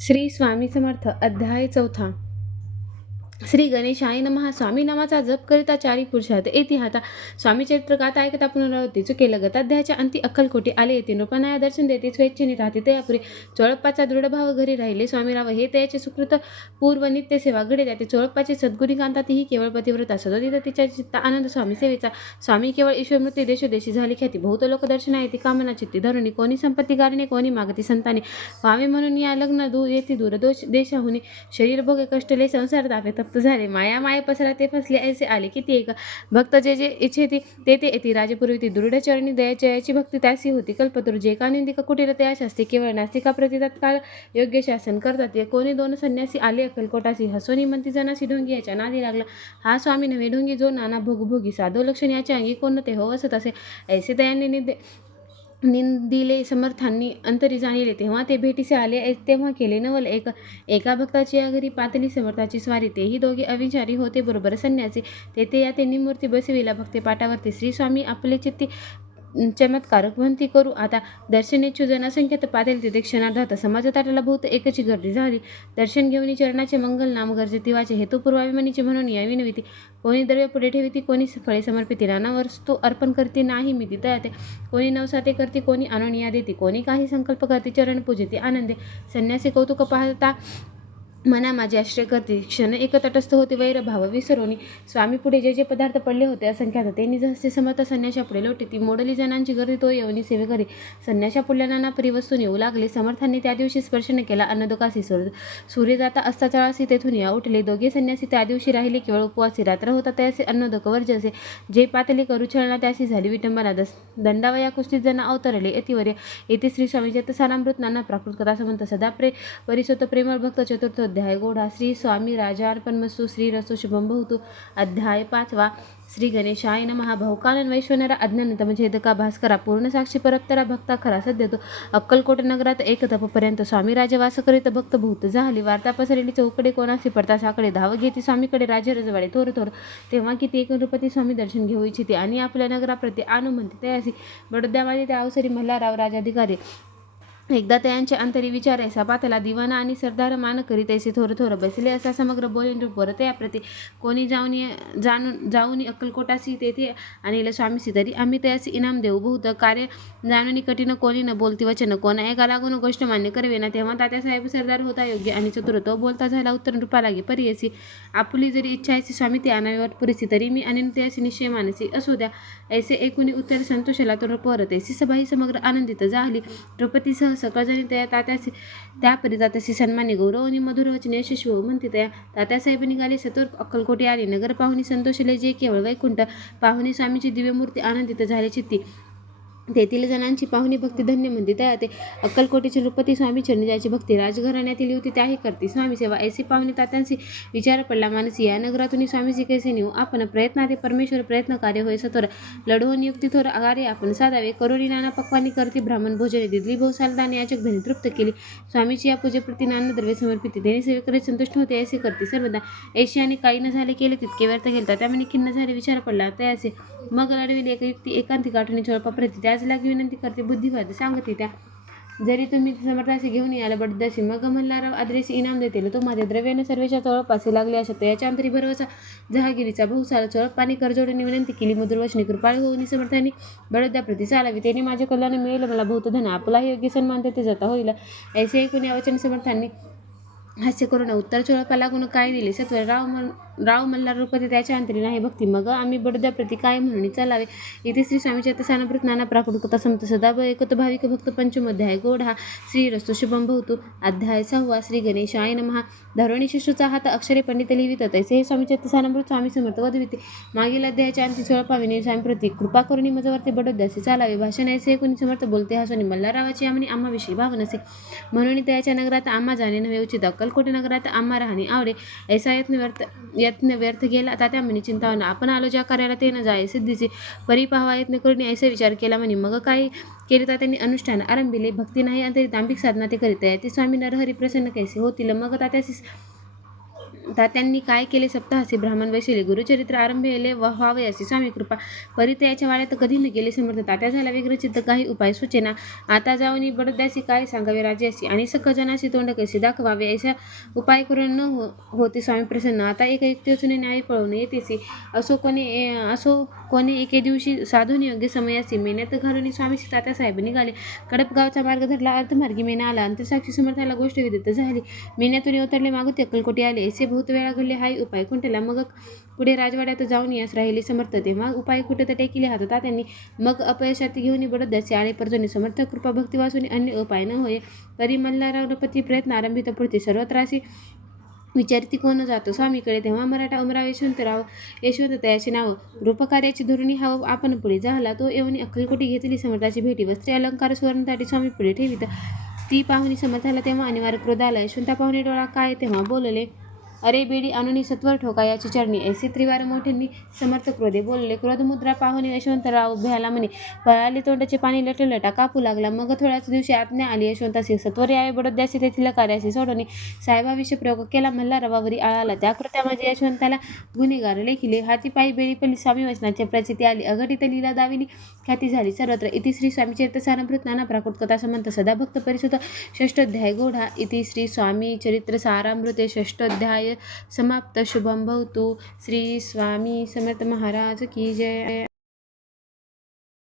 श्री स्वामी समर्थ अध्याय 4. श्री गणेशाय नमः. स्वामी नामाचा जप करिता चारी पुरुषार्थ येती हाता. स्वामी चरित्र गाता ऐकता पुनरावृत्तीच केलं. गताध्यायाच्या अंती अक्कलकोटी आले येते. नृपनाया दर्शन देते स्वेच्छेने राहते तयापुरी. चोळप्पाचा दृढ भाव घरी राहिले. स्वामीराव हे तयाचे सुकृत पूर्व नित्य सेवा घडे त्याते. चोळप्पाची सद्गुणी कांता तीही केवळ पतिव्रता सदोदित तिच्या चित्ता आनंद स्वामी सेवेचा. स्वामी केवळ ईश्वरमूर्ती देशोदेशी झाली ख्याती. बहुत लोक दर्शना येते कामना चित्ती धरुणी. कोणी संपत्ती गारणे कोणी मागती संतानी. व्हावे म्हणून या लग्न येते दूर देशाहुनी. शरीर भोगे कष्टले संसार दापे तप्त झाले. माया माये पसरा ते फसले ऐसे आले किती एक. भक्त जे जे इच्छेती ते ते येती. राजेपूर्वी ती दृढ चरणी दयाची भक्ती त्यासी होती. कल्पतरू जे का निंदिका कुटील त्या शास्त्री. केवळ नास्तिका प्रति तत्काळ योग्य शासन करतात. कोणी दोन संन्यासी आले अक्कलकोटासी. हसोनी म्हणती जनासी ढोंगी याच्या नादी लागला. हा स्वामी नव्हे ढोंगी जो नाना भोगी. साधो लक्षण याच्या अंगी कोण ते हो असत असे. ऐसे दयाने निंदिले समर्थांनी अंतरी जाणिले. तेव्हा ते भेटीसे आले तेव्हा केले नवल एका भक्ताची या घरी पातली समर्थाची स्वारी. तेही दोघे अविचारी होते बरोबर संन्यासी. तेथे या त्यांनी मूर्ती बसविला भक्ते पाटावरती. श्री स्वामी आपले चित्ती चमत्कारक म्हणती करू आता. दर्शनेच्छू जनसंख्येत पातेल तिथे क्षणार्धात. समाजताटाला बहुत एकची गर्दी झाली. दर्शन घेऊन चरणाचे मंगल नाम गरजे तिवाचे. हेतुपूर्वाभिमानीचे म्हणून यावी नव्हती. कोणी द्रव्य पुढे ठेविती कोणी फळे समर्पिती. नाना वस्तू अर्पण करते नाही मी तयाते. कोणी नवसाते करते कोणी आणून देते. कोणी काही संकल्प करते चरण पूजिते आनंदे. संन्यासी कौतुक पाहता मना माझे आश्रय करते. क्षण एक तटस्थ होते वैरभाव विसरोनी. स्वामी पुढे जे जे पदार्थ पडले होते असंख्यात ते निजहस्ते समर्थ संन्याशा पुढे लोटे. ती मोडली जनांची गर्दी तो येऊनी सेवे करी. संन्याशा पुढल्या नाना परिवस्तून येऊ लागले. समर्थांनी त्या दिवशी स्पर्श न केला अन्नदुकासी. सूर्य जाता असता चळासी तेथून या उठले. दोघे संन्यासी त्या दिवशी राहिले केवळ उपवासी. रात्र होता त्याचे अन्नोदक वर्जसे. जे पातली करू छळना त्यासी झाली विटंबना. दंडावया कुस्तीत जना अवतरले यतिवर्य. येथे श्री स्वामीचे सारामृत नाना प्राकृत कथा संबंध सदा परिसोत प्रेमळ भक्त. चतुर्थ अध्याय गोढा. श्री स्वामी राजार्पणमस्तु. श्री रसो शुभम भवतु. अध्याय 5. श्री गणेशाय नमः. बहुकालन वैश्वनरा अज्ञानतम छेदका भास्करा. पूर्ण साक्षी परप्तरा भक्ता खरा सद्यतो. अक्कलकोट नगरात एक तपपर्यंत स्वामी राजे वास करीत भक्त बहुत झाली. वार्ता पसरली चौकडे कोणासी पडता साकडे. धाव घेती स्वामीकडे राजे रजवाडे थोर थोर. तेव्हा किती एक नृपती स्वामी दर्शन घेऊ इच्छिते आणि आपल्या नगराप्रती आणू म्हणते तयासी. बडोद्यामध्ये त्या अवसरी मल्हारराव राजाधिकारी. एकदा त्यांचे अंतरी विचार ऐसा पातला. दिवाना आणि सरदार मान करीत ऐसे थोर थोर बसले असा समग्र बोलीन रूपवर त्याप्रती. कोणी जाऊन अक्कलकोटासी तेथे आणले स्वामीसी. तरी आम्ही त्यासी इनाम देऊ. बहुत कार्य जाणून कठीण कोणी न बोलती वचन. कोणा एका लागून गोष्ट मान्य करवे ना. तेव्हा तात्यासाहेब सरदार होता योग्य आणि चतुर. तो बोलता झाला उत्तर रूपा लागे परियसी. आपुली जरी इच्छा ऐसी स्वामी ते आणावी वाटपुरीसी. तरी मी आणीन ते अशी निश्चय मानसी असू द्या. ऐसे एकूणी उत्तर संतोषाला तो परत. ऐसी सभाही समग्र आनंदित झाली. द्रौपदीसह सकळजणी त्यासी त्यापरी तात्यासी सन्मानी गौरव आणि मधुर वचने यशस्वी हो म्हणते त्या. तात्यासाहेब निघाले सत्वर अक्कलकोटी आले. नगर पाहुणी संतोषले जे केवळ वैकुंठ. पाहुणी स्वामीची दिव्यमूर्ती आनंदित झाले चित्ती. तेथील जणांची पाहुणी भक्ती धन्य म्हणते त्या. अक्कलकोटीचे नृपती स्वामी चरणी ज्याची भक्ती राजघराण्यातील युवती त्याही करते स्वामी सेवा. ऐसी पाहुणी तात्यांशी विचार पडला मानसी. या नगरातून स्वामीजी कैसे नेऊ आपण. प्रयत्नाते परमेश्वर प्रयत्न कार्य होय सत्वर. लढवून युक्ती थोर कार्य आपण साधावे. करोडी नाना पक्वानी करती ब्राह्मण भोजने. दिदली बहुसालदाने याचक धनी तृप्त केली. स्वामीची या पूजेप्रती नाना द्रव्य समर्पित. त्याने सेवेकडे संतुष्ट होते ऐसे करते सर्वदा. ऐशी आणि काही न झाले केले तितके व्यर्थ गेलता. त्यामुळे खिन्न झाले विचार पडला तयासे. मग लढविली एक युक्ती एकांतिक आठवणी चोळपाप्रती. त्याच लागी विनंती करते बुद्धिवाद सांगते त्या. जरी तुम्ही समर्थाशी घेऊन याल बडदासी. मग मल्हारराव आदरेसी इनाम देतील. तुम्हाला द्रव्याने सर्वेच्या चोळपासे लागले अशक्त. याच्या अंतरी भरवसा जहागिरीचा बहुसाल. चोळपाने करजोडीने विनंती केली मधुरवचनी. कृपाळ होऊन समर्थांनी बडोद्याप्रती चालावी. त्याने माझे कल्याण मिळेल मला बहुत धन. आपलाही योग्य सन्मान तेथे जाता होईल. ऐसे ऐकून या वचन समर्थांनी हास्य करून उत्तर चोळपा लागून काय दिले सत्वर. राव मल्हार रूपते त्याच्या अंतरी नाही भक्ती. मग आम्ही बडोद्याप्रती काय म्हणून चालावे. इथे श्री स्वामीच्या सानभृत नाना प्राकृत कथा समत सदा एकत भाविक भक्त. पंचम अध्याय गोढा. श्री रस्तु शुभम भवतु. अध्याय 6. श्री गणेशाय नमः. धरणी शिशूचा हात अक्षरे पंडित लिहित तैसे हे स्वामीच्या सानभृत स्वामी समर्थ वदविते. मागील अध्यायाच्या अंती चोळपाविने स्वामी प्रती. कृपा करुणी मजवरती बडोद्यासी चालावे. भाषण ऐसे कोणी समर्थ बोलते हसोनी. मल्हाररावाची आम्ही आम्हाविषयी भाव नसे. म्हणून त्याच्या नगरात आम्हा जाणे नव्हे उचित. अक्कलकोटी नगरात आम्हा राहणे आवडे. ऐसा यत्न व्यर्थ गेला तात्या म्हणे चिंतावना. आपण आलो ज्या कार्याला ते न जाय सिद्धीचे. परी पाहावा यत्न करून ऐसा विचार केला म्हणे. मग काही केले तात्यांनी अनुष्ठान आरंभिले. भक्ती नाही अंतरी तांबिक साधना ते करीत. ते स्वामी नरहरी प्रसन्न कैसे होतील. मग तात्यासी तात्यांनी काय केले सप्ताहासी ब्राह्मण वैशिले गुरुचरित्र आरंभले व्हावे असे स्वामी कृपा परित्याच्या वाड्यात कधी न गेले समर्थ तात्या झाला व्यग्रचित्त काही उपाय सुचेना आता जाऊनी बडद्यासी काय सांगावे राजासी आणि सखजनासी तोंड कसे दाखवावे अशा उपाय करून न होते स्वामी प्रसन्न आता एक युक्तीने न्याय पळवून येतेसी असो कोणी एके दिवशी साधून योग्य समयासी मेन्यात घालून स्वामीशी तात्यासाहेब निघाले कडपगावचा मार्ग धरला अर्थमार्गी मेना आला अंतरसाक्षी समर्थाला गोष्ट विदित झाली मेन्यातून उतरले मागुती अक्कलकोटी आले असे बहुत वेळा घडले हाही उपाय खुंटला मग पुढे राजवाड्यात जाऊन यास राहिले समर्थ तेव्हा उपाय कुठे तर टेकिले हातात त्यांनी मग अपयशात घेऊन बडद्याचे आले परतोनी समर्थ कृपा भक्ती वाचून अन्य उपाय न होय तरी मल्हारराव नृपती प्रयत्न आरंभित पुढते सर्वत्रासी विचारती कोण जातो स्वामीकडे तेव्हा मराठा उमराव यशवंत तयाचे नाव रूपकार्याची धोरणी हाव आपण पुढे झाला तो येऊन अक्कलकोटी घेतली समर्थाची भेटी वस्त्रे अलंकार सुवर्णताटी स्वामी पुढे ठेवित ती पाहुणी समर्थाला तेव्हा अनिवार्य क्रोध आला यशवंता पाहुणे डोळा काय तेव्हा बोलले अरे बेडी आणून सत्वर ठोका याची चरणी ऐसे त्रिवार मोठ्यांनी समर्थ क्रोधे बोलले क्रोधमुद्रा पाहुणे यशवंतराव भ्याला म्हणे पळाले तोंडाचे पाणी लटलटा कापू लागला मग थोड्याच दिवशी आज्ञा आली यशवंतासी सत्वर यावे बडोद्यासी तेथील कार्याशी सोडवणे साहेबाविषयी प्रयोग केला मल्हाररावावरी आळाला त्या कृत्यामध्ये यशवंताला गुन्हेगार लेखिले हाती पायी बेडीपल्ली स्वामी वचनाची प्रचिती आली अघटित लीला दाविनी ख्याती झाली सर्वत्र इति श्री स्वामी चरित्र सारामृत नाना प्राकृत कथा समंत सदाभक्त परिसुत षष्ठोध्याय गोढा इति श्री स्वामी चरित्र सारामृते षष्ठोध्याय समाप्त शुभम भवतु श्री स्वामी समर्थ महाराज की जय।